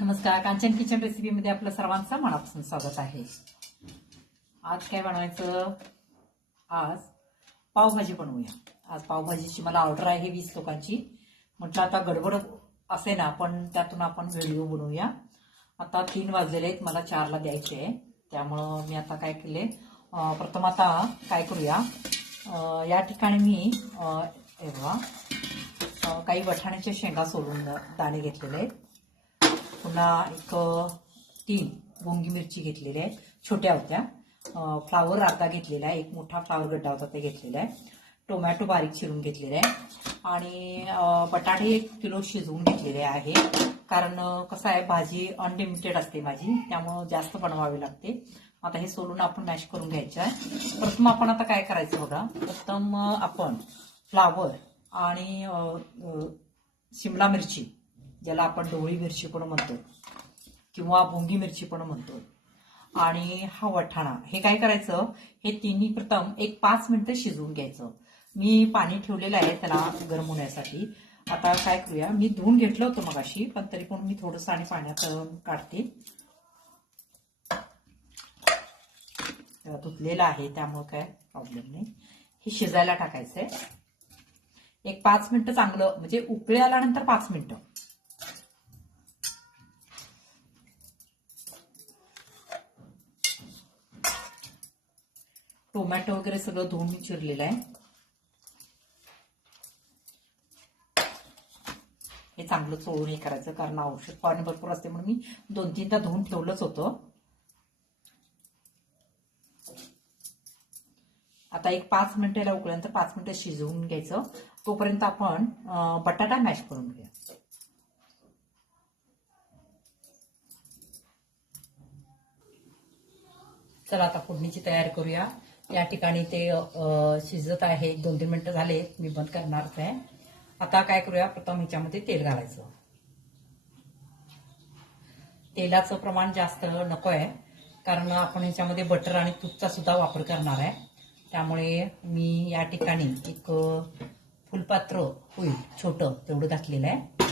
नमस्कार, कांचन किचन रेसिपीमध्ये आपलं सर्वांचं मनापासून स्वागत आहे. आज काय बनवायचं? आज पावभाजी बनवूया. आज पावभाजीची मला ऑर्डर आहे 20 लोकांची. म्हटलं आता गडबड असे ना, पण त्यातून आपण व्हिडिओ बनवूया. आता 3 वाजलेले आहेत, मला 4ला द्यायचे आहे. त्यामुळं मी आता काय केले, प्रथम आता काय करूया, या ठिकाणी मी काही वटाण्याच्या शेंगा सोलून दाणे घेतलेले आहेत. पुन्हा एक 3 बोंगी मिरची घेतलेल्या आहेत, छोट्या होत्या. फ्लावर अर्धा घेतलेला आहे, एक मोठा फ्लावर गड्डा होता ते घेतलेला आहे. टोमॅटो बारीक चिरून घेतलेले आहे आणि बटाटे 1 किलो शिजवून घेतलेले आहे. कारण कसं आहे, भाजी अनलिमिटेड असते माझी, त्यामुळं जास्त बनवावी लागते. आता हे सोलून आपण मॅश करून घ्यायचं आहे. प्रथम आपण आता काय करायचं बघा, प्रथम आपण फ्लावर आणि शिमला मिरची, ज्याला आपण ढोबळी मिरची पण म्हणतो किंवा भोंगी मिरची पण म्हणतो, आणि हा वठाणा, हे काय करायचं, हे तिन्ही प्रथम एक 5 मिनिटं शिजवून घ्यायचं. मी पाणी ठेवलेलं आहे त्याला गरम होण्यासाठी. आता काय करूया, मी धुवून घेतलं होतं मगाशी, पण तरी पण मी थोडंसं आणि पाण्यात काढते. धुतलेलं आहे त्यामुळे काय प्रॉब्लेम नाही. हे शिजायला टाकायचंय एक 5 मिनिटं, चांगलं म्हणजे उकळी आल्यानंतर 5 मिनिटं. टोमॅटो वगैरे सगळं धुवून मी चिरलेलं आहे. हे चांगलं चोळून हे करायचं, कारण औषध पाणी भरपूर असते म्हणून मी 2-3दा धुवून ठेवलंच होतं. आता एक 5 मिनिटाला उकळल्यानंतर 5 मिनिटं शिजवून घ्यायचं. तोपर्यंत आपण बटाटा मॅश करून घेऊया. चला आता फोडणीची तयारी करूया. या ठिकाणी ते शिजत आहे, 2-3 मिनिटं झाले, मी बंद करणारच आहे. आता काय करूया, प्रथम ह्याच्यामध्ये तेल घालायचं. तेलाचं प्रमाण जास्त नको आहे, कारण आपण ह्याच्यामध्ये बटर आणि तूपचा सुद्धा वापर करणार आहे. त्यामुळे मी या ठिकाणी एक फुलपात्र होईल छोटं तेवढं घातलेलं आहे.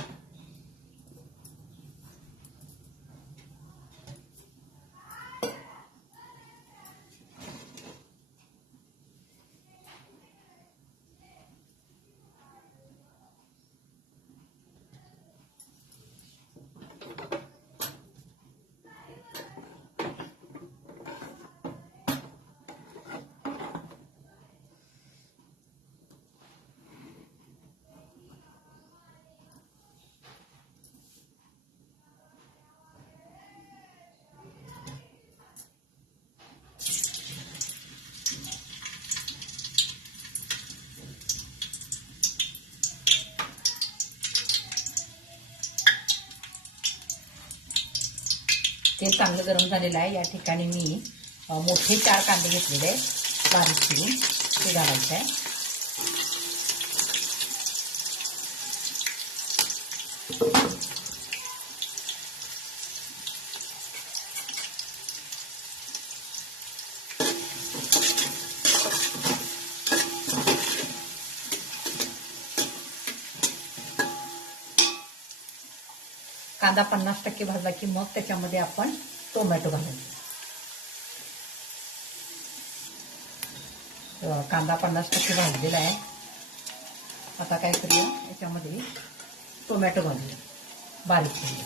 तेल चांगलं गरम झालेलं आहे. या ठिकाणी मी मोठे 4 कांदे घेतलेले आहे, बारीक चिरून ते घालायचं आहे. कांदा 50% भाजला की मग त्याच्यामध्ये आपण टोमॅटो घालायचा. कांदा 50% भाजलेला आहे. आता काय करूया, याच्यामध्ये टोमॅटो घालूया बारीक चिरून.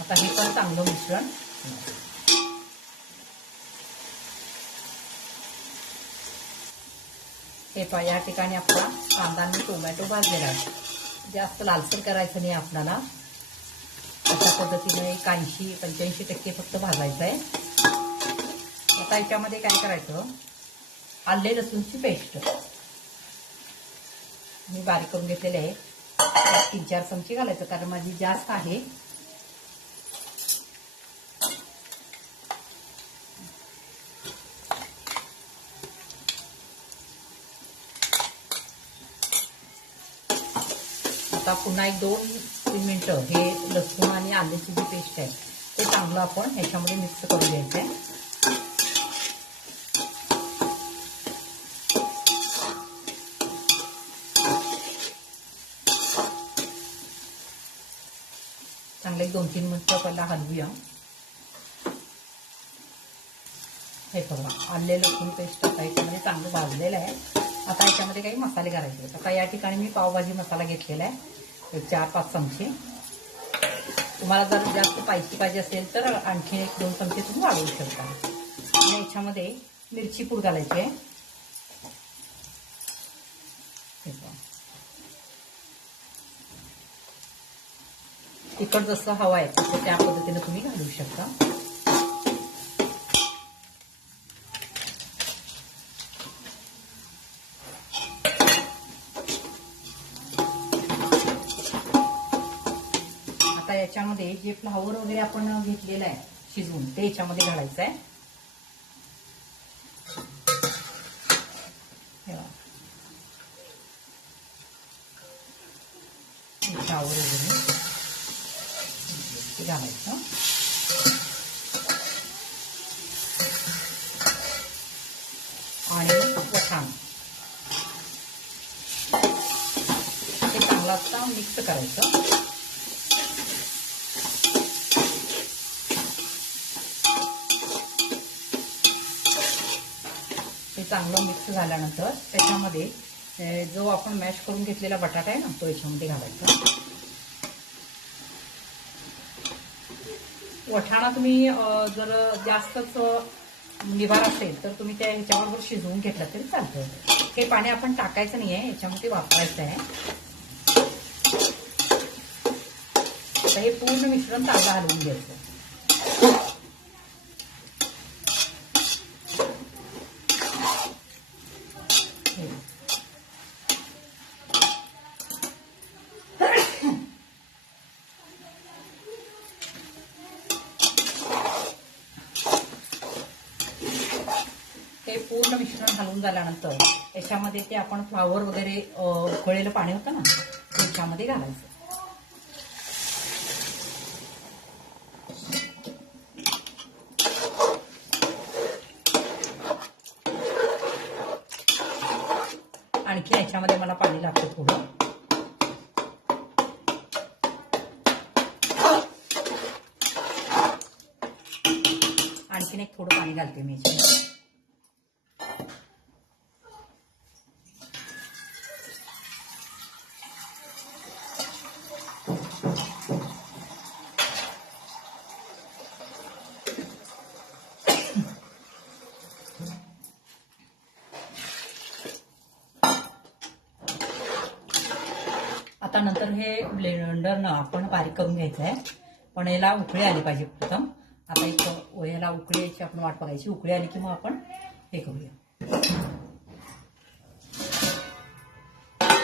आता हे पण चांगलं मिश्रण. हे पहा, या ठिकाणी आपला कांदा आणि टोमॅटो भाजलेला आहे. जास्त लालसर करायचं नाही आपल्याला. अशा पद्धतीने 80-85% फक्त भाजायचं आहे. आता याच्यामध्ये काय करायचं, आले लसूणची पेस्ट मी बारीक करून घेतलेली आहे. 3-4 चमचे घालायचं, कारण माझी जास्त आहे. आता पुन्हा एक 2-3 मिनिटं हे लसूण आणि आल्याची जी पेस्ट आहे ते चांगलं आपण ह्याच्यामध्ये मिक्स करून घ्यायचं आहे. चांगले 2-3 मिनिटं पहिला हलवूया. हे बघा, आले लसूण पेस्ट आता याच्यामध्ये चांगलं भाजलेलं आहे. आता याच्यामध्ये काही मसाले करायचे आहेत. आता या ठिकाणी मी पावभाजी मसाला घेतलेला आहे, 4-5 चमचे. तुम्हाला जर जास्त स्पायसी पाहिजे असेल तर आणखी 1-2 चमचे तुम्ही वाढवू शकता. आणि याच्यामध्ये मिरची पूड घालायची आहे. तिखट जसं हवं आहे तसं त्या पद्धतीने तुम्ही घालू शकता. आता याच्यामध्ये जे फ्लावर वगैरे आपण घेतलेलं आहे शिजवून ते याच्यामध्ये घालायचं आहे. फ्लावर वगैरे घालायचं आणि वटाण हे चांगलं आता मिक्स करायचं. हे चांगलं मिक्स झाल्यानंतर त्याच्यामध्ये जो आपण मॅश करून घेतलेला बटाटा आहे ना तो याच्यामध्ये घालायचा. वटाणा तुम्ही जर जास्तच निभार असेल तर तुम्ही त्या ह्याच्याबरोबर शिजवून घेतला तरी चालतं. हे पाणी आपण टाकायचं नाही आहे, याच्यामध्ये वापरायचं आहे. आता हे पूर्ण मिश्रण ताजा हलवून घ्यायचं. हे पूर्ण मिश्रण हलवून झाल्यानंतर याच्यामध्ये ते आपण फ्लावर वगैरे उकळलेलं पाणी होतं ना त्याच्यामध्ये घालायचं. आणखी याच्यामध्ये मला पाणी लागतं थोडं. आणखीन एक थोडं पाणी घालते मी याच्यामध्ये. आता नंतर हे ब्लेंडरनं आपण बारीक करून घ्यायचं आहे, पण याला उकळी आली पाहिजे प्रथम. आता एक याला उकळी यायची आपण वाट बघायची. उकळी आली की मग आपण हे करूया,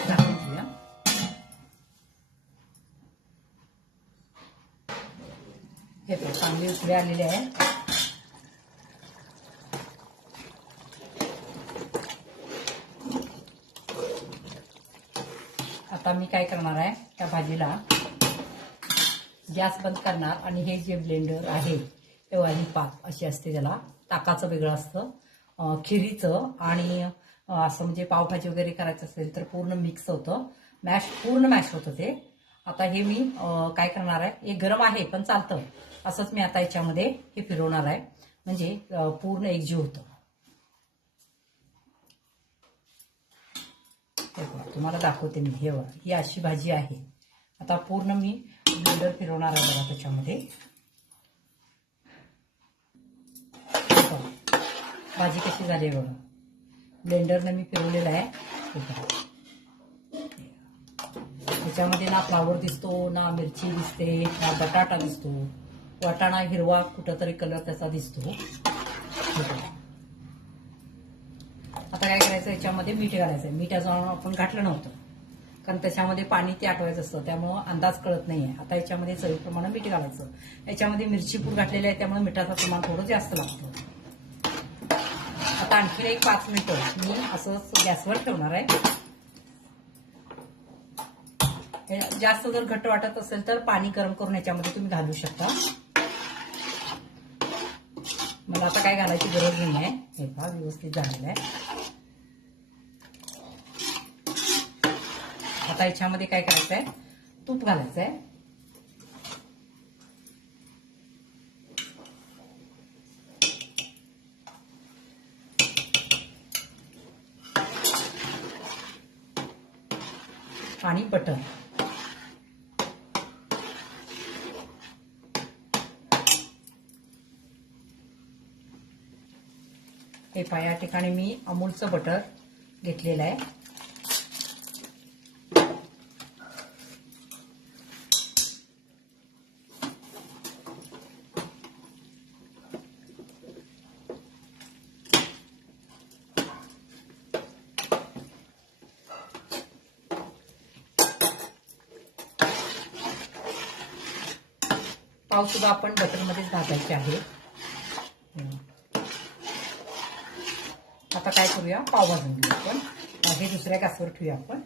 झाकून घेऊया. हे पण चांगली उकळी आलेली आहे. आता मी काय करणार आहे, त्या भाजीला गॅस बंद करणार आणि हे जे ब्लेंडर आहे तेव्हा ही पाक अशी असते, त्याला ताकाचं वेगळं असतं, खिरीचं आणि असं म्हणजे पावभाजी वगैरे करायचं असेल तर पूर्ण मिक्स होतं, पूर्ण मॅश होतं ते. आता हे मी काय करणार आहे, हे गरम आहे पण चालतं असंच मी आता याच्यामध्ये हे फिरवणार आहे, म्हणजे पूर्ण एकजीव होतं. तुम्हाला दाखवते मी. हे बघा, ही अशी भाजी आहे. आता पूर्ण मी ब्लेंडर फिरवणार आहे बघा त्याच्यामध्ये. भाजी कशी झाली आहे बघा, ब्लेंडरने मी फिरवलेलं आहे. त्याच्यामध्ये ना फ्लावर दिसतो, ना मिरची दिसते, ना बटाटा दिसतो. वाटाणा हिरवा कुठंतरी कलर त्याचा दिसतो. आता काय करायचं, याच्यामध्ये मीठ घालायचं. मीठ अजून आपण घातलं नव्हतं कारण त्याच्यामध्ये पाणी ते आटवायचं असतं, त्यामुळं अंदाज कळत नाहीये. आता याच्यामध्ये चवीप्रमाणे मीठ घालायचं. याच्यामध्ये मिरची पूड घातलेली आहे त्यामुळे मिठाचं प्रमाण थोडं जास्त लागतं. आता आणखी एक 5 मिनिटं मी असंच गॅसवर ठेवणार आहे. जास्त जर घट्ट वाटत असेल तर पाणी गरम करून याच्यामध्ये तुम्ही घालू शकता. मला आता काय घालायची गरज नाही आहे. हे पहा व्यवस्थित झालेलं आहे. आता याच्यामध्ये काय करायचं आहे, तूप घालायचं आहे. आणि बटर. हे पहा, या ठिकाणी मी अमूलचं बटर घेतलेलं आहे. पाव सुद्धा आपण बटरमध्येच भाजायचे आहे. आता काय करूया, पाव भाजून घेऊ आपण. हे दुसऱ्या गॅसवर ठेवूया आपण.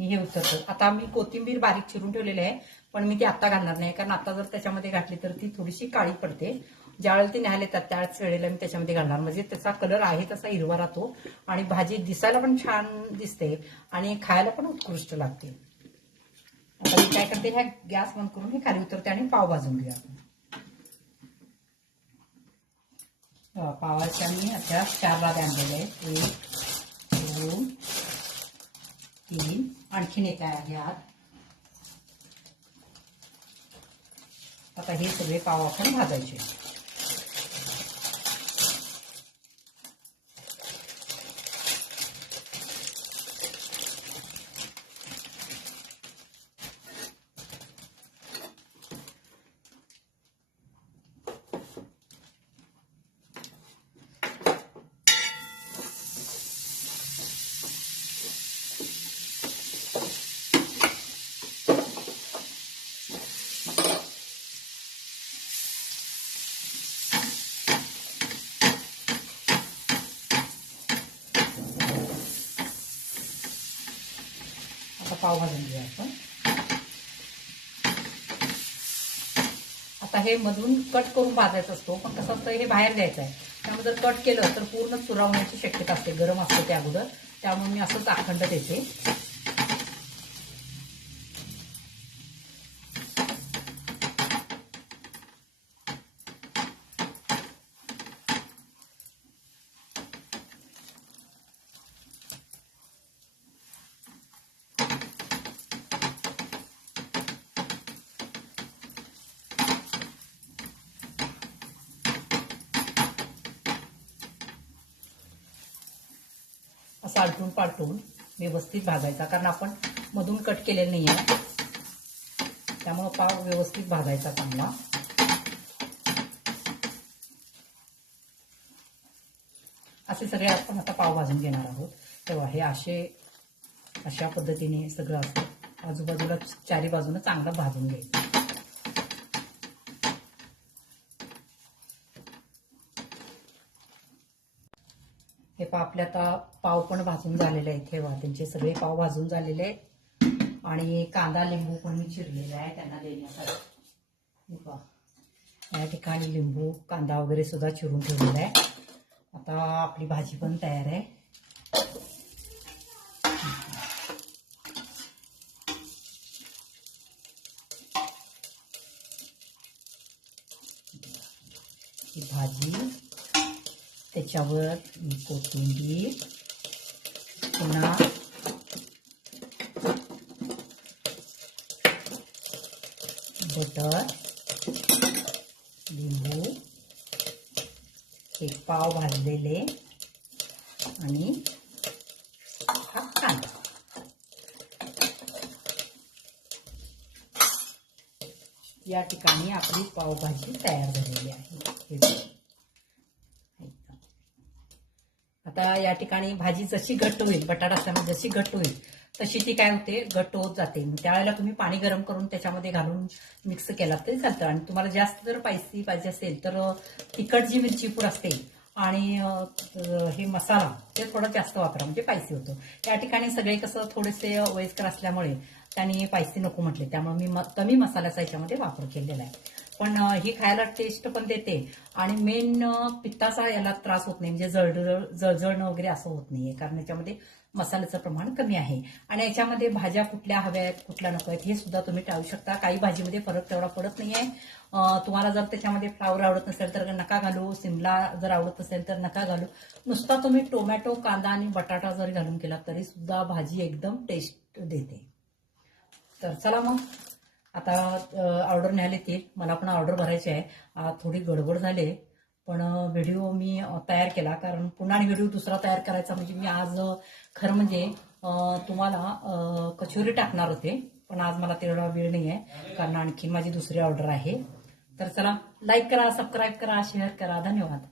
हे उतरतं. आता मी कोथिंबीर बारीक चिरून ठेवलेली आहे, पण मी ती आता घालणार नाही, कारण आता जर त्याच्यामध्ये घातली तर ती थोडीशी काळी पडते. ज्यावेळेला ती न्यायला येतात त्याच वेळेला मी त्याच्यामध्ये घालणार, म्हणजे त्याचा कलर आहे तसा हिरवा राहतो आणि भाजी दिसायला पण छान दिसते आणि खायला पण उत्कृष्ट लागते. आता मी काय करते, ह्या गॅस बंद करून हे खाली उतरते आणि पाव भाजून घेऊया आपण. पावाच्या मी आता 4 राब्या आणलेल्या आहेत. 1 2 3, आणखीन एक आहे आत. आता हे सगळे पाव आपण भाजायचे. पाव भाजून घेऊया आपण. आता हे मधून कट करून भाजायचं असतो, पण कसं असतं, हे बाहेर द्यायचं आहे. त्यामुळे जर कट केलं तर पूर्ण चुरा होण्याची शक्यता असते, गरम असते त्या अगोदर. त्यामुळे मी असंच अखंड देते. असं आलटून पालटून व्यवस्थित भाजायचा, कारण आपण मधून कट केलेलं नाही आहे, त्यामुळे पाव व्यवस्थित भाजायचा चांगला. असे सगळे आपण आता पाव भाजून घेणार आहोत. तेव्हा हे अशा पद्धतीने सगळं असं आजूबाजूला चारी बाजूने चांगलं भाजून घ्यायचं. हे आपले आता पाव पण भाजून झालेले आहेत. हे त्यांचे सगळे पाव भाजून झालेले आहेत आणि कांदा लिंबू पण मी चिरलेला आहे त्यांना देण्यासाठी. या ठिकाणी लिंबू कांदा वगैरे सुद्धा चिरून ठेवलेला आहे. आता आपली भाजी पण तयार आहे. ही भाजी, त्याच्यावर कोथिंबीर, पुन्हा बटर, लिंबू, एक पाव भाजलेले आणि हा कांदा. या ठिकाणी आपली पावभाजी तयार झालेली आहे. आता या ठिकाणी भाजी जशी घट्ट होईल, बटाटा असल्यामुळे जशी घट्ट होईल तशी ती काय होते, घट्ट होत जाते. त्यावेळेला तुम्ही पाणी गरम करून त्याच्यामध्ये घालून मिक्स केला तरी चालतं. आणि तुम्हाला जास्त जर स्पायसी पाहिजे असेल तर तिखट जी मिरची पूड असते आणि हे मसाला ते थोडं जास्त वापरा, म्हणजे स्पायसी होतो. या ठिकाणी सगळे कसं थोडेसे वयस्कर असल्यामुळे त्यांनी स्पायसी नको म्हटले, त्यामुळे मी कमी मसाल्याचा याच्यामध्ये वापर केलेला आहे. पण ही खायला टेस्ट पण देते आणि मेन पित्ताचा याला त्रास होत नाही, म्हणजे जळजळणं वगैरे असं होत नाहीये, कारण याच्यामध्ये मसाल्याचं प्रमाण कमी आहे. आणि याच्यामध्ये भाज्या कुठल्या हव्या आहेत कुठल्या नको आहेत हे सुद्धा तुम्ही टाळू शकता. काही भाजीमध्ये फरक तेवढा पडत नाहीये. तुम्हाला जर त्याच्यामध्ये फ्लावर आवडत नसेल तर नका घालू, सिमला जर आवडत असेल तर नका घालू. नुसता तुम्ही टोमॅटो, कांदा आणि बटाटा जरी घालून केला तरी सुद्धा भाजी एकदम टेस्ट देते. तर चला मग आता ऑर्डर न्यायला येतील, मला पण ऑर्डर भरायची आहे. थोडी गडबड झाली, पण व्हिडिओ मी तयार केला, कारण पुन्हा व्हिडिओ दुसरा तयार करायचा. म्हणजे मी आज खरं म्हणजे तुम्हाला कचोरी टाकणार होते, पण आज मला तेवढा वेळ नाही आहे, कारण आणखी माझी दुसरी ऑर्डर आहे. तर चला, लाईक करा, सबस्क्राईब करा, शेअर करा. धन्यवाद.